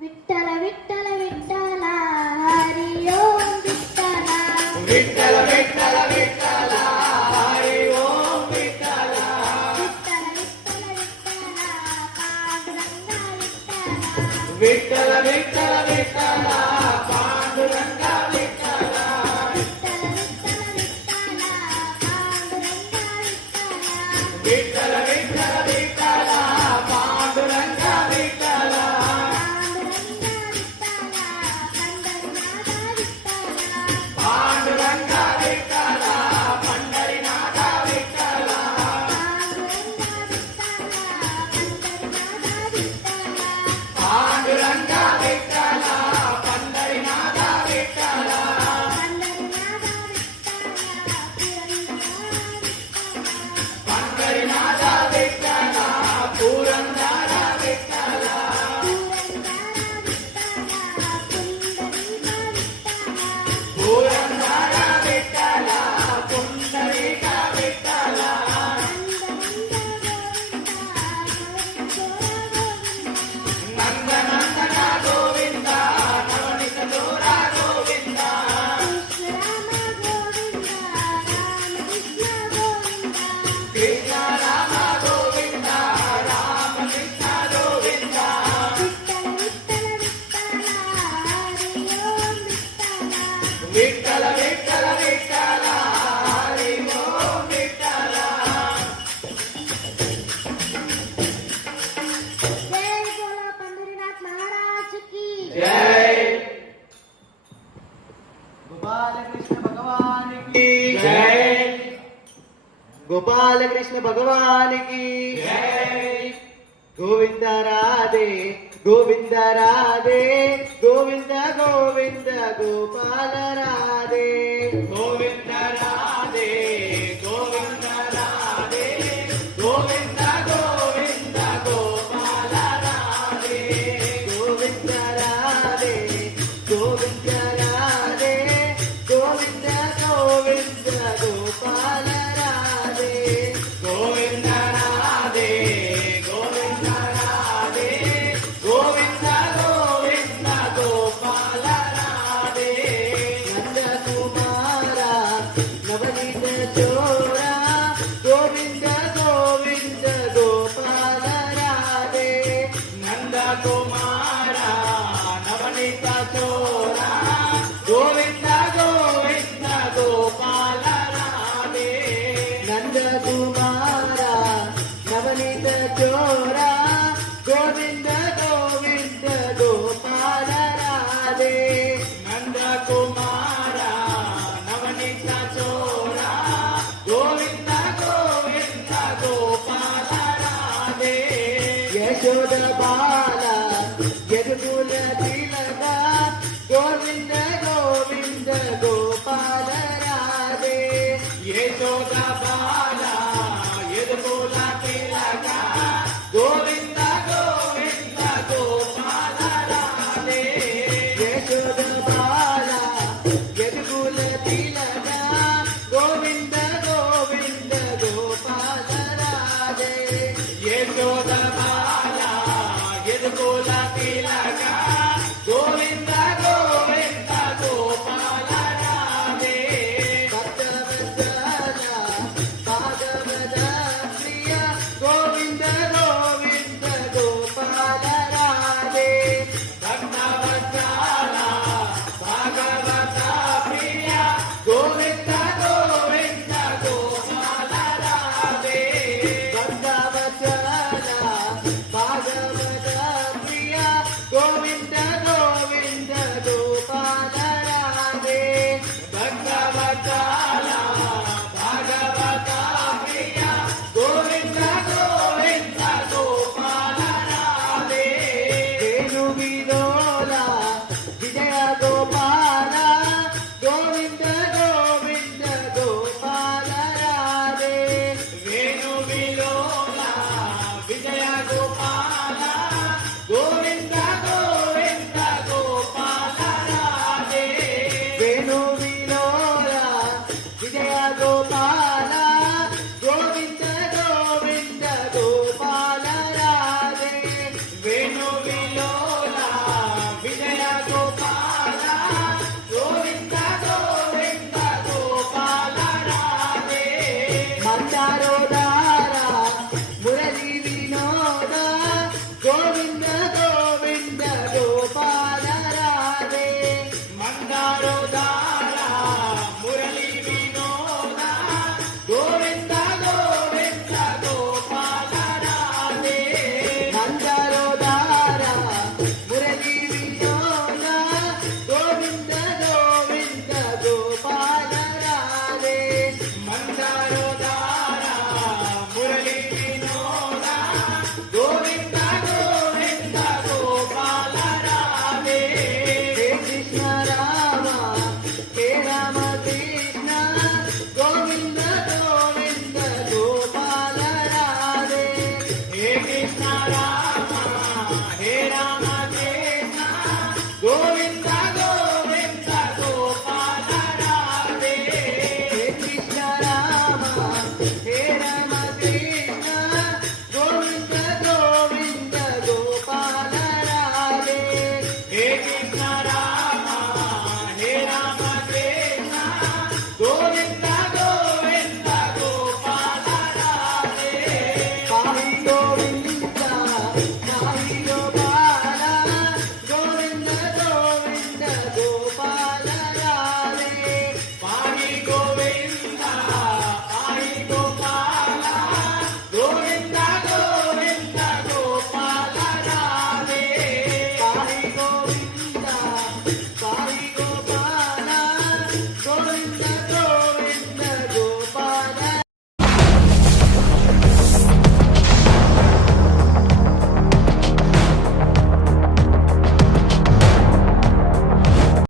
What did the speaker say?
ವಿಠಲ ವಿಠಲ ವಿಠಲ ಹರಿ ಓಂ ವಿಠಲ ವಿಠಲ ವಿಠಲ ವಿಠಲ ಹರಿ ಓಂ ವಿಠಲ ವಿಠಲ ವಿಠಲ ವಿಠಲ ಪಾಂಡುರಂಗ ವಿಠಲ ವಿಠಲ ವಿಠಲ ವಿಠಲ ಪಾಂಡುರಂಗ ವಿಠಲ ವಿಠಲ ವಿಠಲ ವಿಠಲ ಪಾಂಡುರಂಗ ವಿಠಲ ಪಾಂಡುರಂಗ ವಿಠಲ ಪಂಡರಿನಾಥ ವಿಠಲ ಪಾಂಡುರಂಗ ವಿಠಲ ಪಂಡರಿನಾಥ ವಿಠಲ ಪಂಡರಿನಾಥ ವಿಠಲ ಪುರಂದರ ವಿಠಲ ಪುರಂದರ ವಿಠಲ ಪುಂಡರೀಕ ವಿಠಲ ನಂದನಂದನ ಗೋವಿಂದ ನವನಿತ ದೂರ ಗೋವಿಂದ ಕೃಷ್ಣ ರಾಮ ಗೋವಿಂದ ರಾಮ ಕೃಷ್ಣ ಗೋವಿಂದ ವಿಠಲ ವಿಠಲ ವಿಠಲ ಹರಿ ಓಂ ವಿಠಲ जय बोला पंढरीनाथ महाराज की जय गोपाल कृष्ण भगवान की जय गोपाल कृष्ण भगवान की जय गोविंद राधे गोविंद राधे गोविंद गोविंद गोपाल राधे गोविंद राधे गोविंद राधे गोविंद गोविंद गोपाल राधे गोविंद राधे गोविंद राधे गोविंद गोविंद गोपाल राधे गोविंद राधे गोविंद राधे गोविंद गोविंद गोपाल राधे नंद कुमारा नवनीत चोरा गोविंद गोविंद गोपाल राधे नंद कुमार नवनीत चोरा गोविंद गोविंद गोपाल राधे नंद कुमारा नवनीत चोरा गोविंद गोविंद गोपाल राधे नंद कुमार नवनीत चोरा गोविंद गोविंद गोपाल राधे यशोद बाला यदुकुल तिलक गोविंद गोविंद गोपाल राधे यशोदा बाला यदुकुल तिलक गोविंद